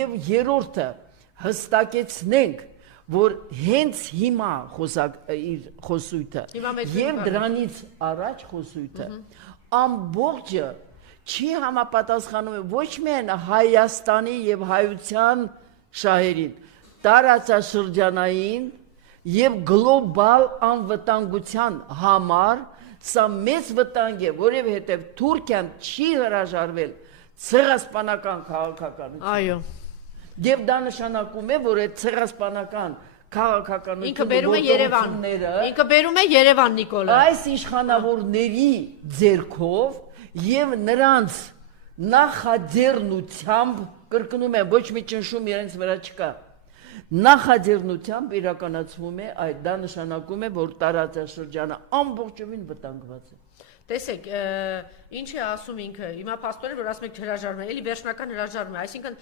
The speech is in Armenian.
Եվ երրորդը հստակեցնենք, որ հենց հիմա իր խոսույթը եւ դրանից առաջ խոսույթը ամբողջը չի համապատասխանում ոչ միայն Հայաստանի եւ հայության շահերին, տարածաշրջանային եւ գլոբալ անվտանգության համար սա մեծ վտանգ է, որովհետեւ Թուրքիան չի հրաժարվել ցեղասպանական քաղաքականությունից։ Այո։ Եվ դա նշանակում է, որ այդ ցեղասպանական ինքը բերում է Երևան։ Ինքը բերում է Երևան, Նիկոլա։ Այս իշխանավորների ձեռքով եւ նրանց նախաձեռնությամբ, կրկնում եմ, ոչ մի ճնշում իրենց վրա չկա, նախաձեռնությամբ իրականացվում է այդ, դա նշանակում է, որ տարածաշրջանը ամբողջովին վտանգված է։ Տեսեք, ինչ է ասում ինքը, հիմա փաստորեն որ ասում եք հրաժարվում է, էլի վերջնական հրաժարվում է, այսինքն